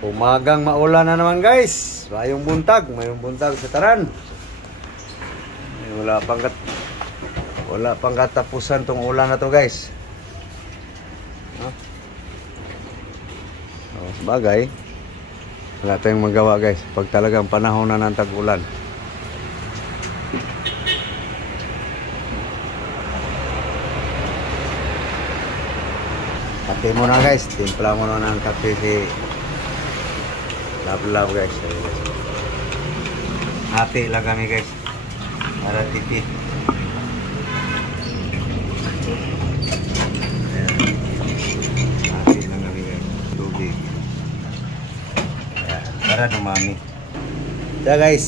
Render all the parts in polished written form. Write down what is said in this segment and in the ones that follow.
Umagang maulan na naman guys. Mayong buntag sa taran. Wala pang katapusan tong ulan na to guys. Sabagay, wala tayong magawa guys pag talagang panahon na ng tag-ulan. Kape mo na guys, timpla mo na ng kape si Love guys. Hati lang kami guys para tipid. Hati lang kami guys, tubig para dumami. Kaya guys,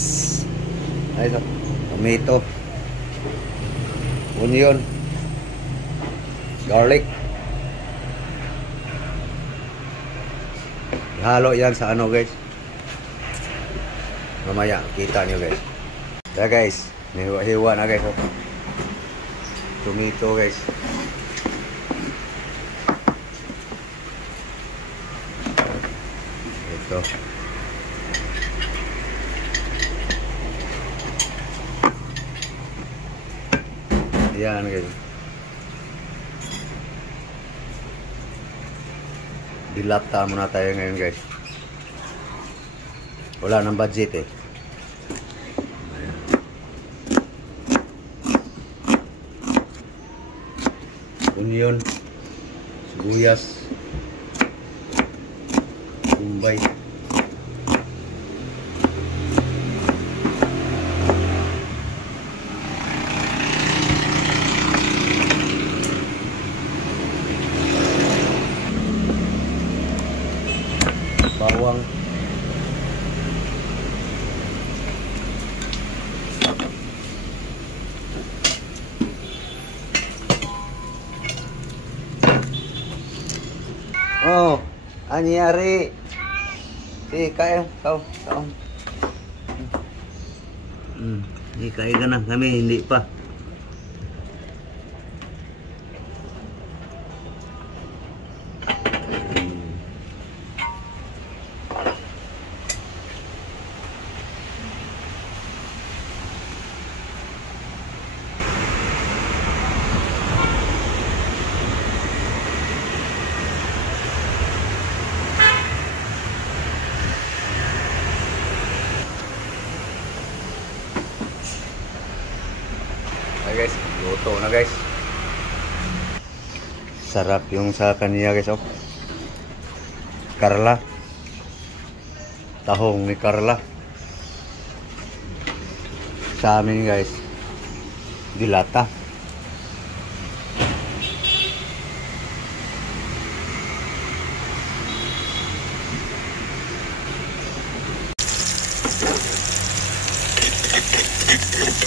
ayun, tomato, onion, garlic. Halo yan sa ano guys. Mamaya kita nyo guys. Kaya guys, hiwa na guys. Tomato guys. Ito. Yan guys. Dilata muna tayo ngayon guys. Wala nang budget eh. Onion, sibuyas, bombay. Bawang. Oh, anyari. Si kain kau. Hindi kain ka na, kami hindi pa. Guys, luto na guys. Sarap yung sa kanya guys, oh. Carla. Tahong ni Carla. Sa amin guys, dilata.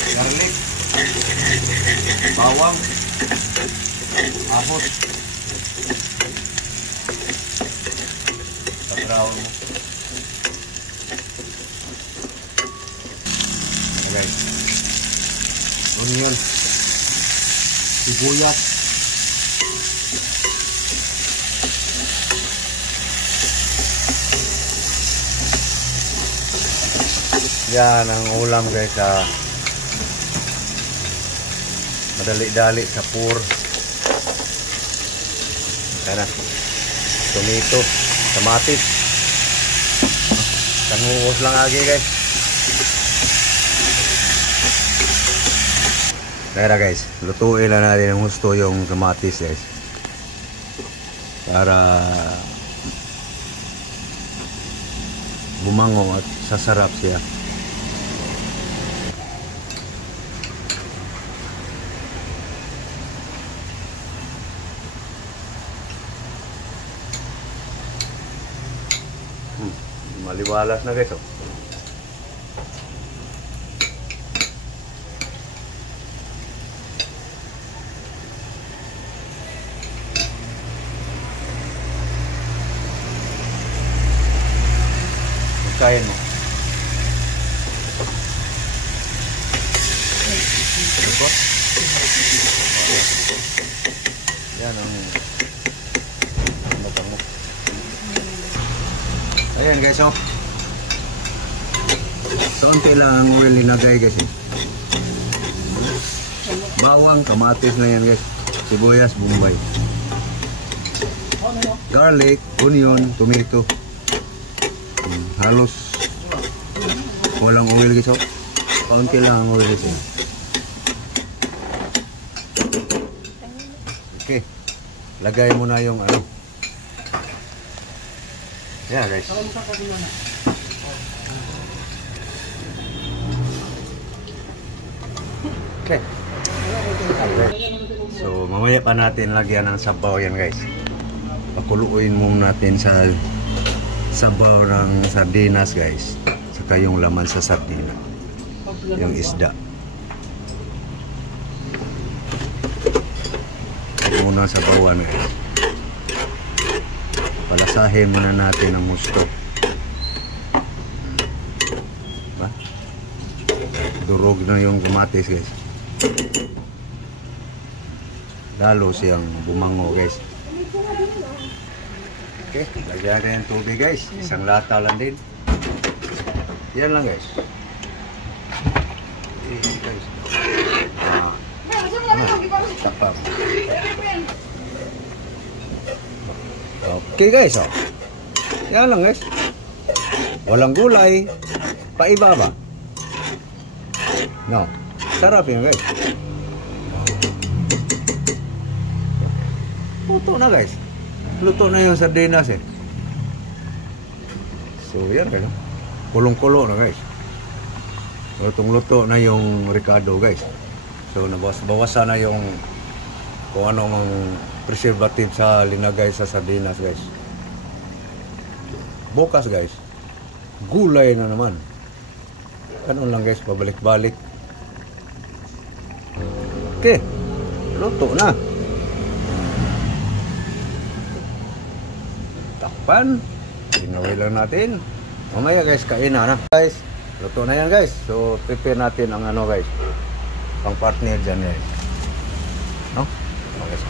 Garlic, bawang, ahos, pagrawon mo. Okay. Onion, sibuyas, yan ang ulam guys sa madali-dali sa pur. Kana tomato, kamatis. Kanuos lang agi guys. Kaya guys, lutuin lang natin ng gusto yung kamatis guys. Para bumango at sasarap siya. Maliwalas na guys, oh. Kain mo. Ito po. Yan ang matang mo. Ayan guys, oh. Kaunti lang ang oil linagay guys. Bawang, kamatis na yan guys. Sibuyas, bombay. Garlic, onion, tomato. Halos walang oil guys, oh. Kaunti lang ang oil guys. Okay. Lagay mo na yung ano. Yeah guys. Okay. So mamaya pa natin lagyan ng sabaw yan guys. Pakuluin muna natin sa sabaw ng sardinas guys. Saka yung laman sa sardina. Yung isda. Muna sa bawan guys. Palasahin muna natin ang gusto. Diba? Durog na yung kamatis guys. Lalo siyang bumango guys. Okay, lagyan natin yung tubig guys. Isang lata lang din. Yan lang guys. Guys. Tapap. Okay guys, oh. Yan lang guys. Walang gulay. Paiba ba? No. Sarap yun guys. Luto na guys. Luto na yung sardinas eh. So yan guys. Kulong-kulo na guys. Lutong-luto na yung ricado guys. So nabawas-bawasan na yung kung anong preservative sa linagay sa sardinas guys. Bukas guys, gulay na naman. Ganun lang guys, pabalik-balik. Okay, luto na. Takpan, ginawin lang natin. Mamaya guys, kain na guys. Luto na yan guys. So prepare natin ang ano guys, pang partner dyan guys. No? Okay.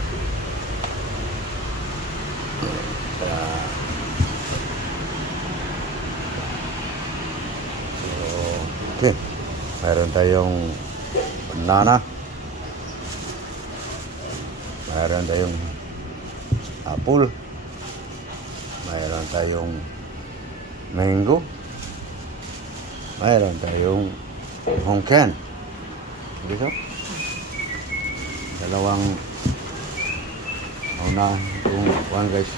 Okay. Mayroon tayong banana. Mayroon tayong apple. Mayroon tayong mango. Mayroon tayong hongkan. Dito. Dalawang yung one guys.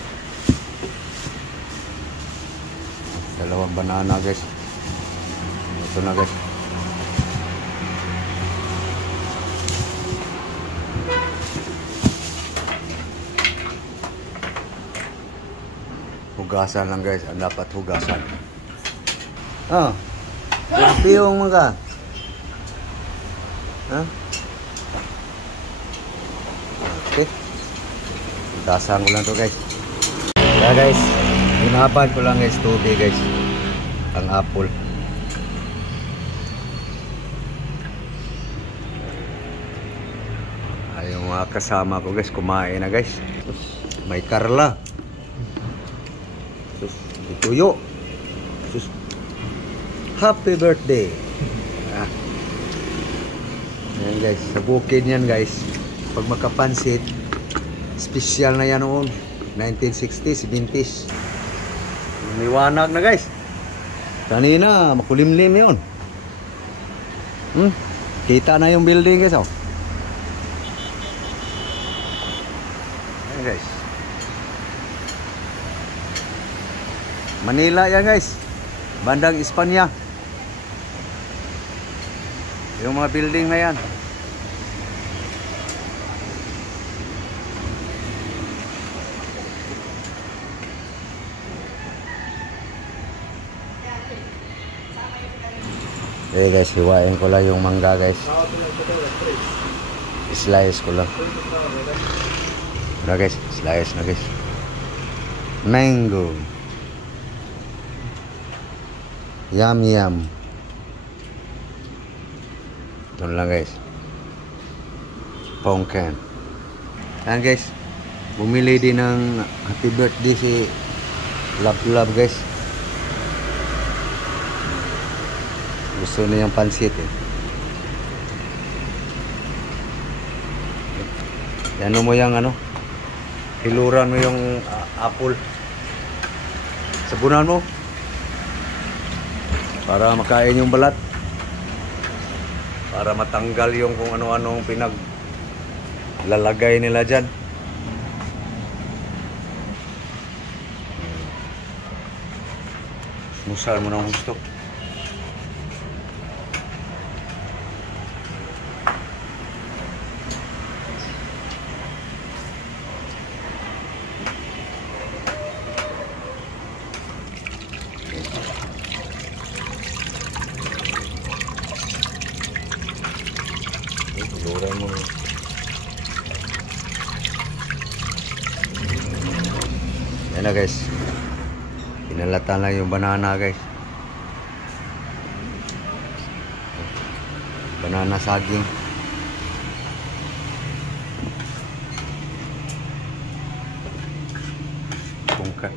Dalawang banana guys. Ito na guys. Hugasan lang guys. Ang dapat hugasan. Oh. Piyong mga. Ha? Okay. Hugasan ko lang to guys. Yeah guys. Hinapan ko lang guys. Tubig guys. Ang apple. Yung mga kasama ko guys, kumain na guys. May Carla. Tuyo. Happy birthday. Ayan guys, sa bukid yan guys. Pag makapansit, special na yan noon. 1960s, 70s. Liwanag na guys. Kanina, makulimlim yun. Kita na yung building guys. Oh. Guys, Manila yan guys, bandang Espanya, yung mga building na yan. Okay guys, hiwain ko lang yung mangga guys, slice ko lang. Na guys, slice na guys. Mango. Yum yum. Ito lang guys. Pumpkin. Ayan guys. Bumili din ng happy birthday si Love Love guys. Gusto niyang pansit eh. Ano mo yung ano? Hiluran mo yung apple. Sabunan mo. Para makain yung balat. Para matanggal yung kung ano-anong lalagay nila dyan. Musal mo ng gusto. Luran mo. Yan na guys. Pinalatan lang yung banana guys. Banana saging. Bungkat.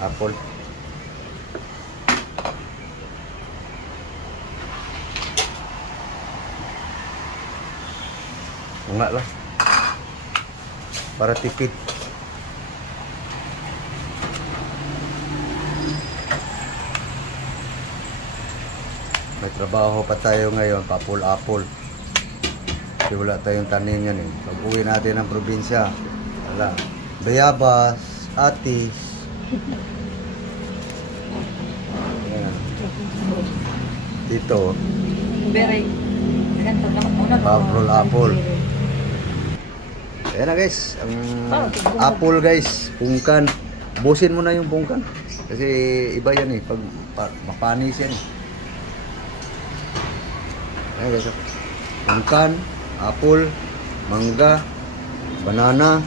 Apple. Enggak lah. Para tipid. May trabaho pa tayo ngayon, papul-apul. Kasi wala tayong tanim yan eh. Pag uwi natin ng probinsya, wala. Bayabas, atis. Ayan. Dito. Papul-apul. Ayan na guys. Ang apple guys. Pungkan. Busin mo na yung pungkan. Kasi iba yan eh. Pag mapanis yan eh. Ayan guys. Pungkan, apple, mangga, banana,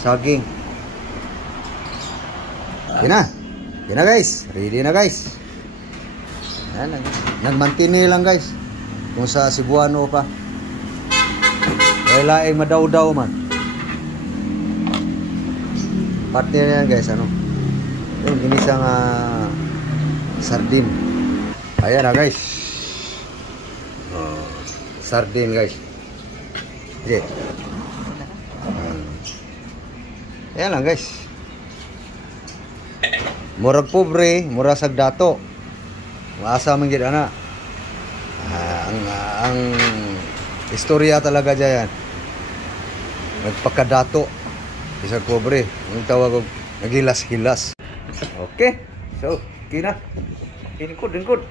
saging. Yan na. Yan na guys. Ready na guys. Yan na. Nagmantini lang guys. Kung sa Cebuano pa. Wala laing madaw-daw man. Partner yan guys. Ano? Yung ginisang sardine. Ayan na guys. Sardine guys. Okay. Ayan lang guys. Murag pobre, murag sagdato. Maasa man gid ana. Ang istorya talaga diyan. Nagpakadato. Isang pobre, ang tawag og nagilas-hilas. Okay. So, kina. Lingkod.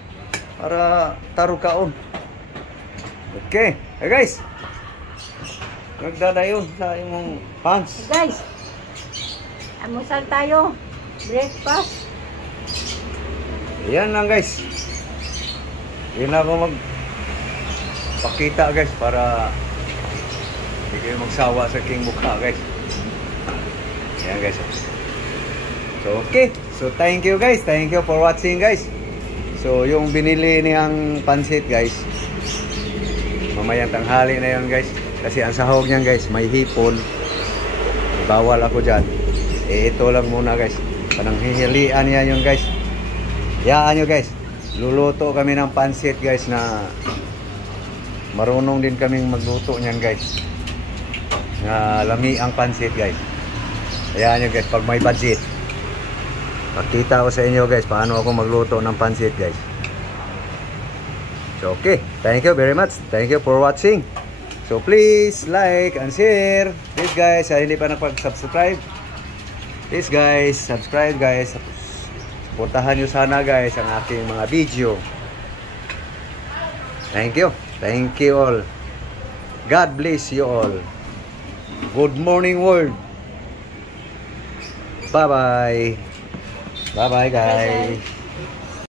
Para taro kaon. Okay. Hey guys. Nagdadayon sa imong pants. Hey guys. Almusal tayo. Breakfast. Yan lang guys. Yan lang ako pakita guys para hindi kayo magsawa sa king mukha guys. Yan guys. So okay. So thank you guys. Thank you for watching guys. So yung binili niyang pansit guys. Mamayang tanghali na yun guys. Kasi ang sahog niyan guys may hipon. Bawal ako dyan. Ito lang muna guys. Pananghihilian niya yun guys. Yaan nyo guys. Luluto kami ng pansit guys na marunong din kaming magluto niyan guys. Na lami ang pansit guys. Yaan nyo guys pag may budget. Pakita ko sa inyo guys paano ako magluto ng pansit guys. So okay. Thank you very much. Thank you for watching. So please like and share. Please guys, hindi pa nakapag-subscribe. Please guys, subscribe guys. Suportahan nyo sana guys ang aking mga video. Thank you. Thank you all. God bless you all. Good morning world. Bye bye. Bye bye guys.